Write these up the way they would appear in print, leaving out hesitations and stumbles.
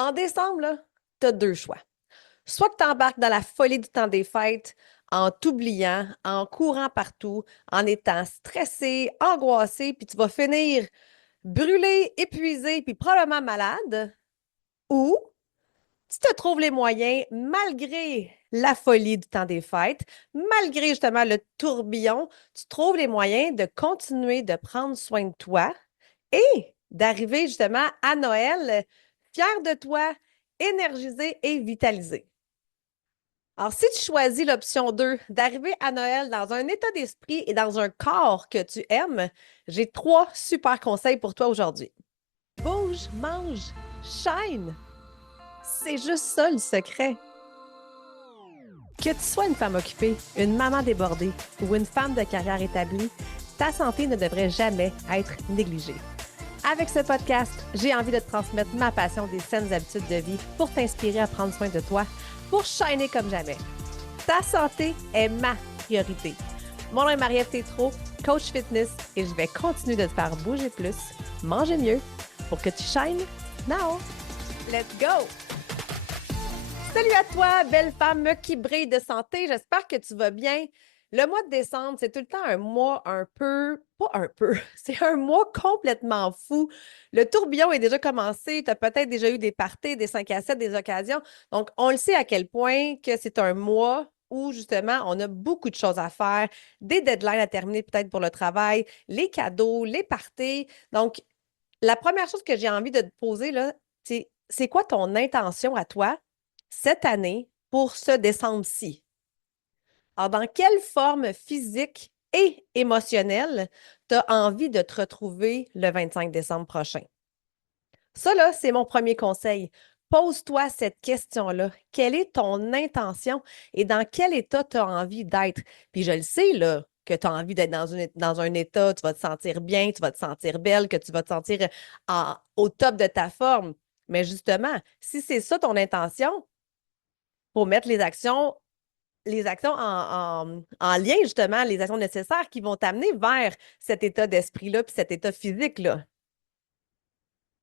En décembre, tu as deux choix. Soit que tu embarques dans la folie du temps des fêtes en t'oubliant, en courant partout, en étant stressé, angoissé, puis tu vas finir brûlé, épuisé, puis probablement malade. Ou tu te trouves les moyens, malgré la folie du temps des fêtes, malgré justement le tourbillon, tu trouves les moyens de continuer de prendre soin de toi et d'arriver justement à Noël fier de toi, énergisé et vitalisé. Alors, si tu choisis l'option 2, d'arriver à Noël dans un état d'esprit et dans un corps que tu aimes, j'ai trois super conseils pour toi aujourd'hui. Bouge, mange, shine! C'est juste ça le secret. Que tu sois une femme occupée, une maman débordée ou une femme de carrière établie, ta santé ne devrait jamais être négligée. Avec ce podcast, j'ai envie de te transmettre ma passion des saines habitudes de vie pour t'inspirer à prendre soin de toi, pour shiner comme jamais. Ta santé est ma priorité. Mon nom est Marie-Ève Tétrault, coach fitness, et je vais continuer de te faire bouger plus, manger mieux, pour que tu shines now. Let's go! Salut à toi, belle femme qui brille de santé. J'espère que tu vas bien. Le mois de décembre, c'est tout le temps un mois un peu, pas un peu, c'est un mois complètement fou. Le tourbillon est déjà commencé. Tu as peut-être déjà eu des parties, des 5 à 7, des occasions. Donc, on le sait à quel point que c'est un mois où, justement, on a beaucoup de choses à faire, des deadlines à terminer peut-être pour le travail, les cadeaux, les parties. Donc, la première chose que j'ai envie de te poser, là, c'est quoi ton intention à toi cette année pour ce décembre-ci? Alors, dans quelle forme physique et émotionnelle tu as envie de te retrouver le 25 décembre prochain? Ça, là, c'est mon premier conseil. Pose-toi cette question-là. Quelle est ton intention et dans quel état tu as envie d'être? Puis je le sais, là, que tu as envie d'être dans un état, tu vas te sentir bien, tu vas te sentir belle, que tu vas te sentir au top de ta forme. Mais justement, si c'est ça ton intention, pour mettre les actions en lien, justement, les actions nécessaires qui vont t'amener vers cet état d'esprit-là puis cet état physique-là.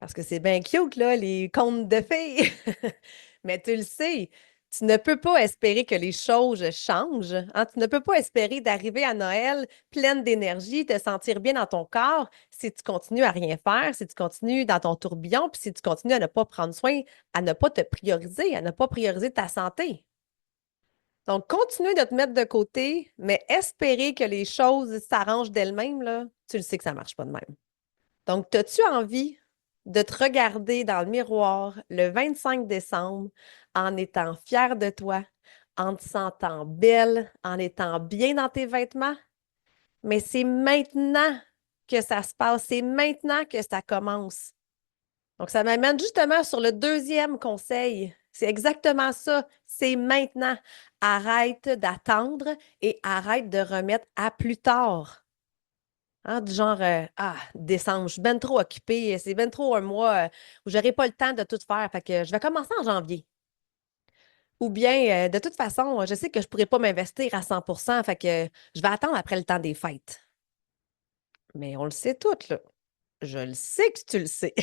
Parce que c'est bien cute, là, les contes de fées. Mais tu le sais, tu ne peux pas espérer que les choses changent, hein. Tu ne peux pas espérer d'arriver à Noël pleine d'énergie, te sentir bien dans ton corps si tu continues à rien faire, si tu continues dans ton tourbillon, puis si tu continues à ne pas prendre soin, à ne pas te prioriser, à ne pas prioriser ta santé. Donc, continuer de te mettre de côté, mais espérer que les choses s'arrangent d'elles-mêmes, là, tu le sais que ça ne marche pas de même. Donc, as-tu envie de te regarder dans le miroir le 25 décembre en étant fière de toi, en te sentant belle, en étant bien dans tes vêtements? Mais c'est maintenant que ça se passe, c'est maintenant que ça commence. Donc, ça m'amène justement sur le deuxième conseil. C'est exactement ça. C'est maintenant. Arrête d'attendre et arrête de remettre à plus tard. Hein, du genre, décembre, je suis ben trop occupée, c'est ben trop un mois où j'aurai pas le temps de tout faire, fait que je vais commencer en janvier. Ou bien, de toute façon, je sais que je pourrais pas m'investir à 100%, fait que je vais attendre après le temps des fêtes. Mais on le sait toutes, là. Je le sais que tu le sais.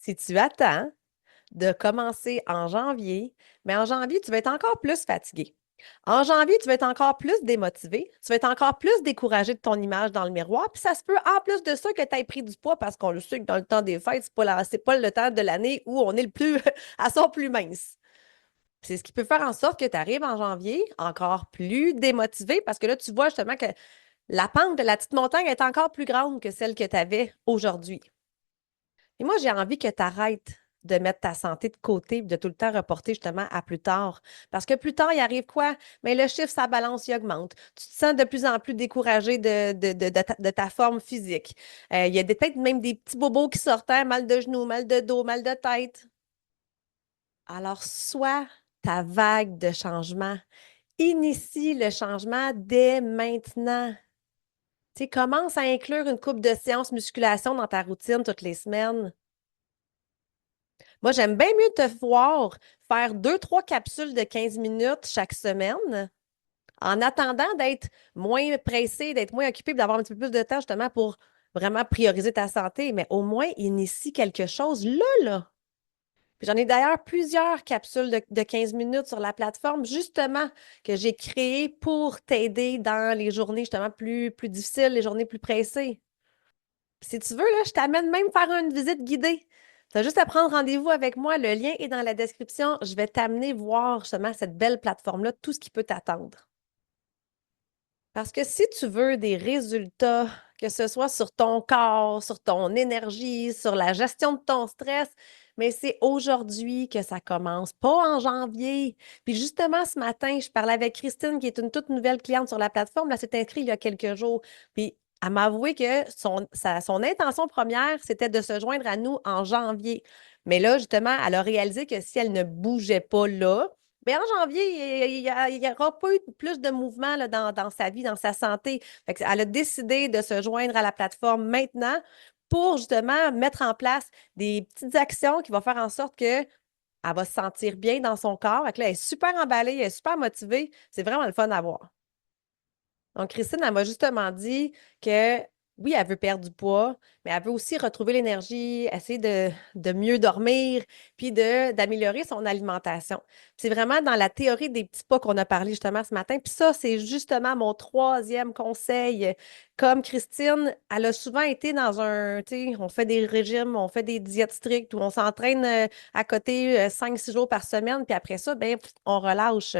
Si tu attends de commencer en janvier, mais en janvier, tu vas être encore plus fatigué. En janvier, tu vas être encore plus démotivé, tu vas être encore plus découragé de ton image dans le miroir, puis ça se peut en plus de ça que tu aies pris du poids parce qu'on le sait que dans le temps des fêtes, c'est pas le temps de l'année où on est le plus à son plus mince. C'est ce qui peut faire en sorte que tu arrives en janvier encore plus démotivé parce que là, tu vois justement que la pente de la petite montagne est encore plus grande que celle que tu avais aujourd'hui. Et moi, j'ai envie que tu arrêtes de mettre ta santé de côté et de tout le temps reporter justement à plus tard. Parce que plus tard, il arrive quoi? Mais le chiffre, sa balance, il augmente. Tu te sens de plus en plus découragé de ta forme physique. Il y a peut-être même des petits bobos qui sortent, hein, mal de genoux, mal de dos, mal de tête. Alors, sois ta vague de changement. Initie le changement dès maintenant. Tu sais, commence à inclure une couple de séances musculation dans ta routine toutes les semaines. Moi, j'aime bien mieux te voir faire deux, trois capsules de 15 minutes chaque semaine en attendant d'être moins pressé, d'être moins occupé, d'avoir un petit peu plus de temps justement pour vraiment prioriser ta santé. Mais au moins, initie quelque chose là, là. Puis j'en ai d'ailleurs plusieurs capsules de 15 minutes sur la plateforme, justement, que j'ai créées pour t'aider dans les journées justement plus difficiles, les journées plus pressées. Puis si tu veux, là, je t'amène même faire une visite guidée. Tu as juste à prendre rendez-vous avec moi. Le lien est dans la description. Je vais t'amener voir justement cette belle plateforme-là, tout ce qui peut t'attendre. Parce que si tu veux des résultats, que ce soit sur ton corps, sur ton énergie, sur la gestion de ton stress, mais c'est aujourd'hui que ça commence, pas en janvier. Puis justement, ce matin, je parlais avec Christine, qui est une toute nouvelle cliente sur la plateforme. Elle s'est inscrite il y a quelques jours. Puis elle m'a avoué que son intention première, c'était de se joindre à nous en janvier. Mais là, justement, elle a réalisé que si elle ne bougeait pas là, mais en janvier, il y aura pas eu plus de mouvement là, dans sa vie, dans sa santé. Fait que elle a décidé de se joindre à la plateforme maintenant pour justement mettre en place des petites actions qui vont faire en sorte qu'elle va se sentir bien dans son corps. Fait que là, elle est super emballée, elle est super motivée. C'est vraiment le fun à voir. Donc, Christine, elle m'a justement dit que oui, elle veut perdre du poids, mais elle veut aussi retrouver l'énergie, essayer de mieux dormir, puis d'améliorer son alimentation. C'est vraiment dans la théorie des petits pas qu'on a parlé justement ce matin. Puis ça, c'est justement mon troisième conseil. Comme Christine, elle a souvent été dans tu sais, on fait des régimes, on fait des diètes strictes, où on s'entraîne à côté 5-6 jours par semaine, puis après ça, ben, on relâche.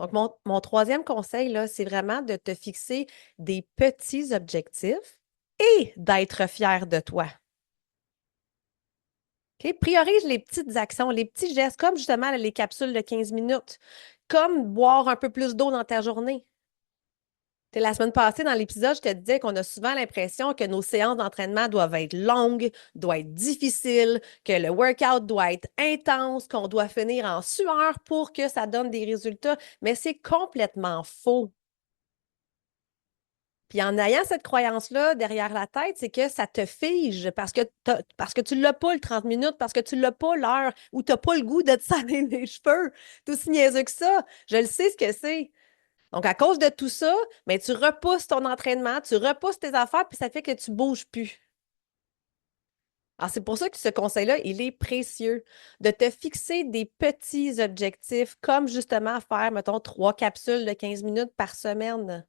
Donc, mon troisième conseil, là, c'est vraiment de te fixer des petits objectifs et d'être fier de toi. OK? Priorise les petites actions, les petits gestes, comme justement les capsules de 15 minutes, comme boire un peu plus d'eau dans ta journée. Tu sais, la semaine passée, dans l'épisode, je te disais qu'on a souvent l'impression que nos séances d'entraînement doivent être longues, doivent être difficiles, que le workout doit être intense, qu'on doit finir en sueur pour que ça donne des résultats, mais c'est complètement faux. Puis en ayant cette croyance-là derrière la tête, c'est que ça te fige parce que tu l'as pas le 30 minutes, parce que tu l'as pas l'heure ou tu as pas le goût de te saler les cheveux. C'est aussi niaiseux que ça. Je le sais ce que c'est. Donc, à cause de tout ça, mais tu repousses ton entraînement, tu repousses tes affaires, puis ça fait que tu bouges plus. Alors, c'est pour ça que ce conseil-là, il est précieux. De te fixer des petits objectifs, comme justement faire, mettons, 3 capsules de 15 minutes par semaine.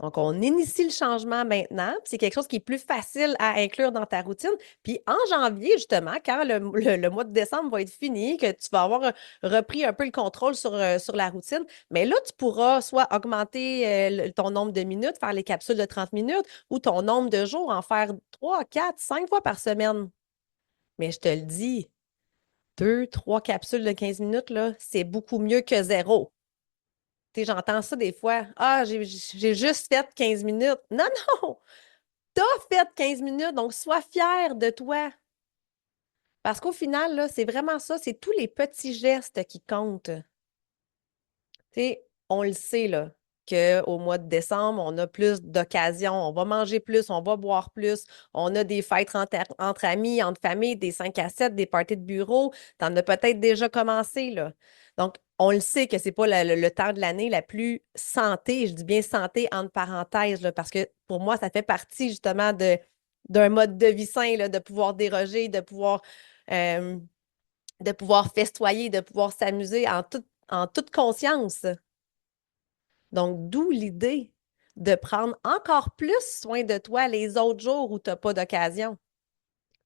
Donc, on initie le changement maintenant, puis c'est quelque chose qui est plus facile à inclure dans ta routine. Puis en janvier, justement, quand le mois de décembre va être fini, que tu vas avoir repris un peu le contrôle sur la routine, mais là, tu pourras soit augmenter ton nombre de minutes, faire les capsules de 30 minutes, ou ton nombre de jours, en faire 3, 4, 5 fois par semaine. Mais je te le dis, 2, 3 capsules de 15 minutes, là, c'est beaucoup mieux que zéro. Tu sais, j'entends ça des fois. Ah, j'ai juste fait 15 minutes. Non, non! T'as fait 15 minutes, donc sois fier de toi. Parce qu'au final, là, c'est vraiment ça, c'est tous les petits gestes qui comptent. Tu sais, on le sait, là, qu'au mois de décembre, on a plus d'occasions, on va manger plus, on va boire plus, on a des fêtes entre amis, entre familles, des 5 à 7, des parties de bureau. Tu en as peut-être déjà commencé, là. Donc, on le sait que c'est pas le temps de l'année la plus santé, je dis bien santé entre parenthèses, là, parce que pour moi, ça fait partie justement d'un mode de vie sain, là, de pouvoir déroger, euh, de pouvoir festoyer, de pouvoir s'amuser en toute conscience. Donc, d'où l'idée de prendre encore plus soin de toi les autres jours où tu n'as pas d'occasion.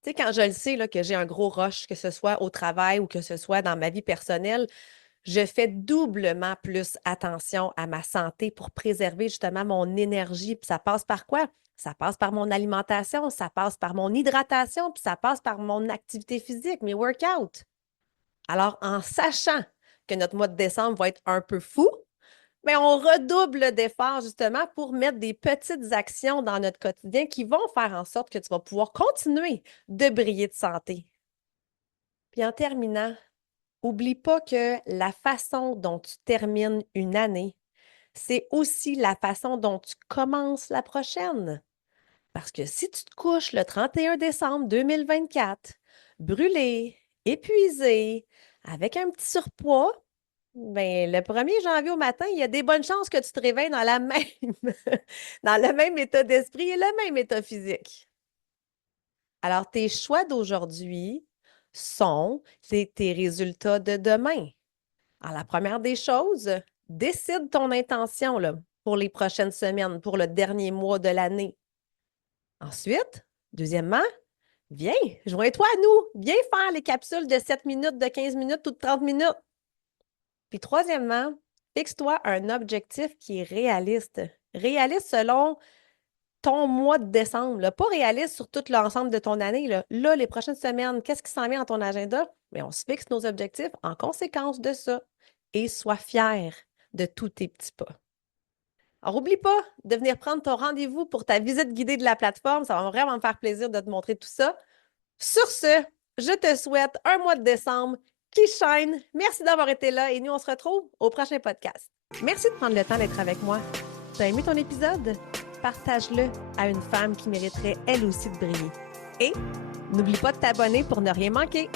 Tu sais, quand je le sais là, que j'ai un gros rush, que ce soit au travail ou que ce soit dans ma vie personnelle, je fais doublement plus attention à ma santé pour préserver justement mon énergie. Puis ça passe par quoi? Ça passe par mon alimentation, ça passe par mon hydratation, puis ça passe par mon activité physique, mes workouts. Alors, en sachant que notre mois de décembre va être un peu fou, mais on redouble d'efforts justement pour mettre des petites actions dans notre quotidien qui vont faire en sorte que tu vas pouvoir continuer de briller de santé. Puis en terminant, oublie pas que la façon dont tu termines une année, c'est aussi la façon dont tu commences la prochaine. Parce que si tu te couches le 31 décembre 2024, brûlé, épuisé, avec un petit surpoids, ben, le 1er janvier au matin, il y a des bonnes chances que tu te réveilles dans la même dans le même état d'esprit et le même état physique. Alors, tes choix d'aujourd'hui sont tes résultats de demain. Alors, la première des choses, décide ton intention là, pour les prochaines semaines, pour le dernier mois de l'année. Ensuite, deuxièmement, viens, joins-toi à nous. Viens faire les capsules de 7 minutes, de 15 minutes ou de 30 minutes. Puis troisièmement, fixe-toi un objectif qui est réaliste. Réaliste selon ton mois de décembre, là. Pas réaliste sur tout l'ensemble de ton année. Là, les prochaines semaines, qu'est-ce qui s'en vient dans ton agenda? Mais on se fixe nos objectifs en conséquence de ça. Et sois fier de tous tes petits pas. Alors, n'oublie pas de venir prendre ton rendez-vous pour ta visite guidée de la plateforme. Ça va vraiment me faire plaisir de te montrer tout ça. Sur ce, je te souhaite un mois de décembre qui shine. Merci d'avoir été là et nous, on se retrouve au prochain podcast. Merci de prendre le temps d'être avec moi. Tu as aimé ton épisode? Partage-le à une femme qui mériterait elle aussi de briller. Et n'oublie pas de t'abonner pour ne rien manquer.